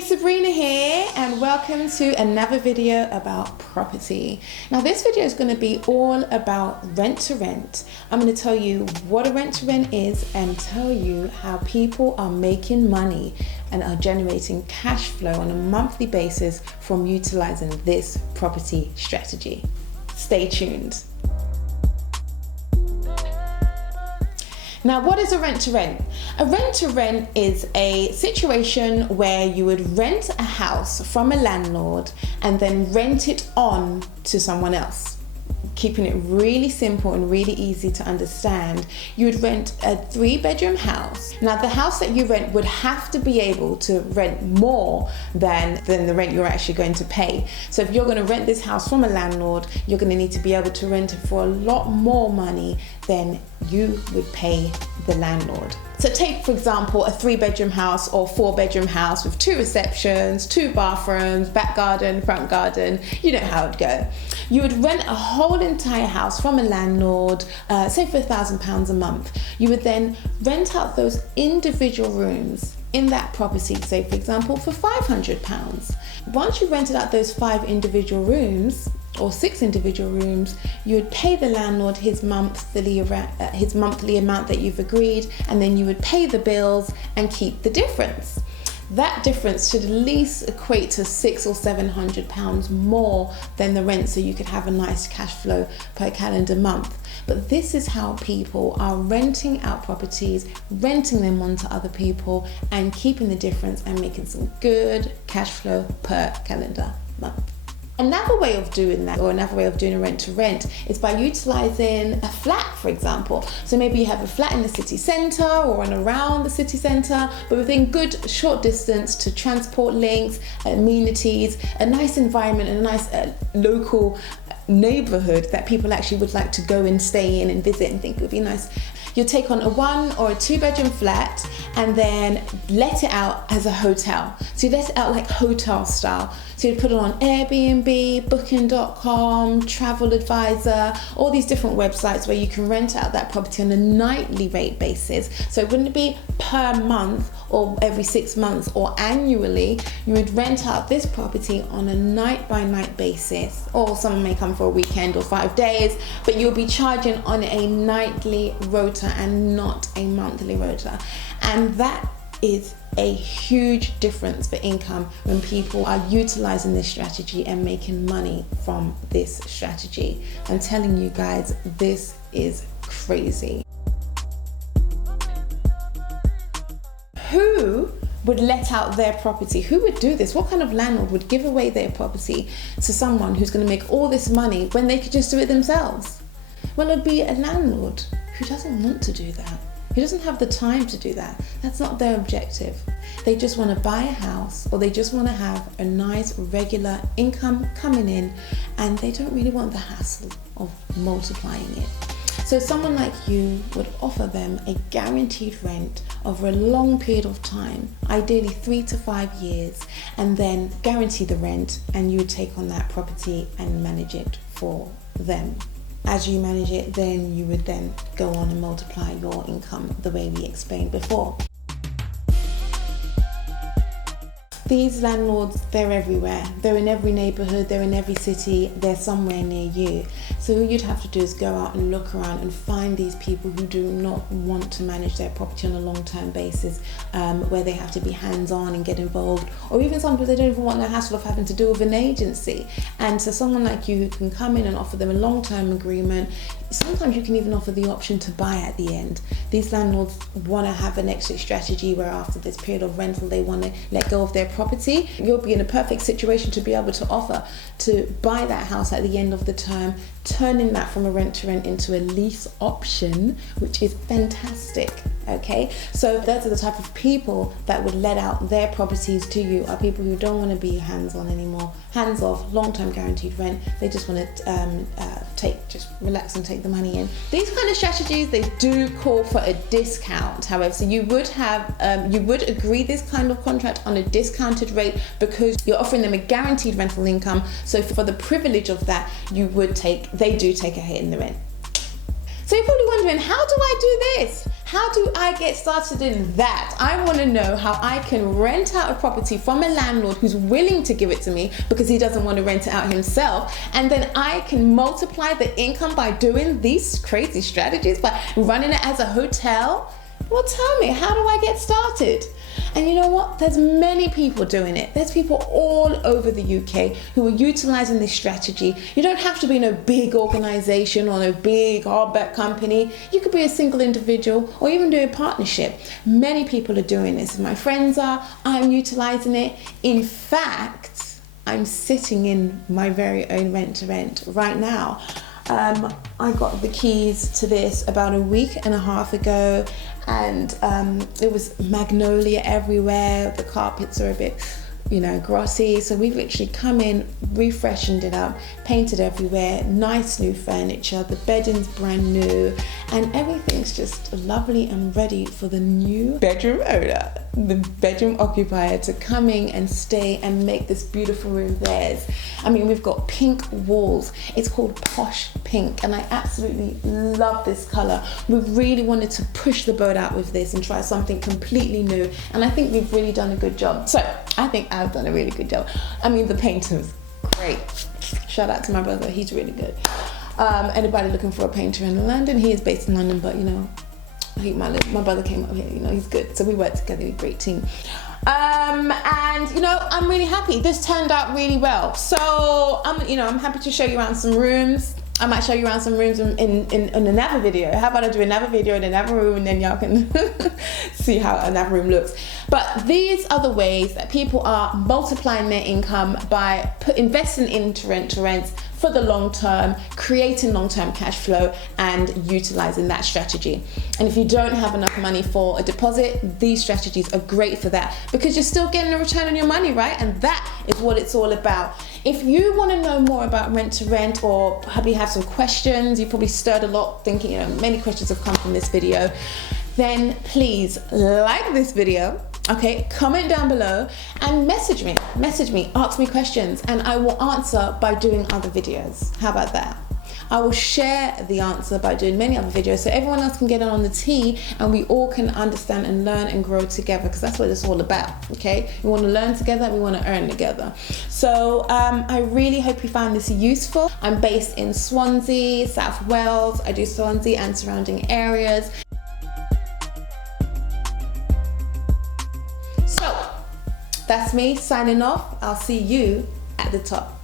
Sabrina here, and welcome to another video about property. Now this video is going to be all about rent to rent. I'm going to tell you what a rent to rent is and tell you how people are making money and are generating cash flow on a monthly basis from utilizing this property strategy. Stay tuned. Now, what is a rent to rent? A rent to rent is a situation where you would rent a house from a landlord and then rent it on to someone else. Keeping it really simple and really easy to understand, you would rent a 3-bedroom house. Now, the house that you rent would have to be able to rent more than the rent you're actually going to pay. So if you're going to rent this house from a landlord, you're going to need to be able to rent it for a lot more money than you would pay the landlord. So take, for example, a 3-bedroom house or 4-bedroom house with 2 receptions, 2 bathrooms, back garden, front garden. You know how it'd go. You would rent a whole entire house from a landlord, say for £1,000 a month. You would then rent out those individual rooms in that property, say for example, for £500. Once you rented out those 5 individual rooms, or 6 individual rooms, you would pay the landlord his monthly amount that you've agreed, and then you would pay the bills and keep the difference. That difference should at least equate to £600 or £700 more than the rent, so you could have a nice cash flow per calendar month. But this is how people are renting out properties, renting them on to other people, and keeping the difference and making some good cash flow per calendar month. Another way of doing that, or another way of doing a rent to rent, is by utilizing a flat, for example. So maybe you have a flat in the city centre or around the city centre, but within good short distance to transport links, amenities, a nice environment, and a nice local neighbourhood that people actually would like to go and stay in and visit and think would be nice. You'll take on a 1 or a 2-bedroom flat and then let it out as a hotel. So you let it out like hotel style. So you'd put it on Airbnb, Booking.com, Travel Advisor, all these different websites where you can rent out that property on a nightly rate basis. So it wouldn't be per month or every 6 months or annually. You would rent out this property on a night by night basis, or someone may come for a weekend or 5 days, but you'll be charging on a nightly rota and not a monthly rota. And that is a huge difference for income when people are utilizing this strategy and making money from this strategy. I'm telling you guys, this is crazy. Who would let out their property? Who would do this? What kind of landlord would give away their property to someone who's going to make all this money when they could just do it themselves? Well, it'd be a landlord who doesn't want to do that. He doesn't have the time to do that. That's not their objective. They just want to buy a house, or they just want to have a nice regular income coming in, and they don't really want the hassle of multiplying it. So someone like you would offer them a guaranteed rent over a long period of time, ideally 3 to 5 years, and then guarantee the rent, and you would take on that property and manage it for them. As you manage it, then you would then go on and multiply your income the way we explained before. These landlords, they're everywhere. They're in every neighborhood, they're in every city, they're somewhere near you. So all you'd have to do is go out and look around and find these people who do not want to manage their property on a long-term basis, where they have to be hands-on and get involved, or even sometimes they don't even want the hassle of having to deal with an agency. And so someone like you who can come in and offer them a long-term agreement, sometimes you can even offer the option to buy at the end. These landlords want to have an exit strategy where after this period of rental they want to let go of their property. You'll be in a perfect situation to be able to offer to buy that house at the end of the term, turning that from a rent to rent into a lease option, which is fantastic. Okay, so those are the type of people that would let out their properties to you, are people who don't want to be hands-on anymore, hands-off, long-term guaranteed rent. They just want to just relax and take the money in. These kind of strategies, they do call for a discount, however, so you would agree this kind of contract on a discounted rate because you're offering them a guaranteed rental income. So for the privilege of that, they do take a hit in the rent. So you're probably wondering, how do I do this? How do I get started in that? I want to know how I can rent out a property from a landlord who's willing to give it to me because he doesn't want to rent it out himself, and then I can multiply the income by doing these crazy strategies, by running it as a hotel. Well, tell me, how do I get started? And you know what? There's many people doing it. There's people all over the UK who are utilizing this strategy. You don't have to be in a big organization or a big hardback company. You could be a single individual or even do a partnership. Many people are doing this. My friends are. I'm utilizing it. In fact, I'm sitting in my very own rent-to-rent right now. I got the keys to this about a week and a half ago, and it was magnolia everywhere. The carpets are a bit, grassy. So we've literally come in, refreshened it up, painted everywhere, nice new furniture, the bedding's brand new, and everything's just lovely and ready for the new bedroom owner, the bedroom occupier, to come in and stay and make this beautiful room theirs. I mean, we've got pink walls. It's called Posh Pink, and I absolutely love this color. We really wanted to push the boat out with this and try something completely new, and I think we've really done a good job. So I think I've done a really good job. I mean, the painter's great. Shout out to my brother, he's really good. Anybody looking for a painter in London, he is based in London, but my brother came up here, he's good. So we work together, we're a great team. And I'm really happy. This turned out really well. So I'm happy to show you around some rooms. I might show you around some rooms in another video. How about I do another video in another room, and then y'all can see how another room looks. But these are the ways that people are multiplying their income by investing into rent-to-rents for the long term, creating long-term cash flow, and utilizing that strategy. And if you don't have enough money for a deposit, these strategies are great for that, because you're still getting a return on your money, right? And that is what it's all about. If you want to know more about rent to rent, or probably have some questions, you probably stirred a lot thinking, many questions have come from this video, then please like this video. Okay, comment down below and message me, ask me questions, and I will answer by doing other videos. How about that? I will share the answer by doing many other videos so everyone else can get on the tea and we all can understand and learn and grow together, because that's what it's all about, okay? We want to learn together, we want to earn together. So I really hope you found this useful. I'm based in Swansea, South Wales. I do Swansea and surrounding areas. So that's me signing off. I'll see you at the top.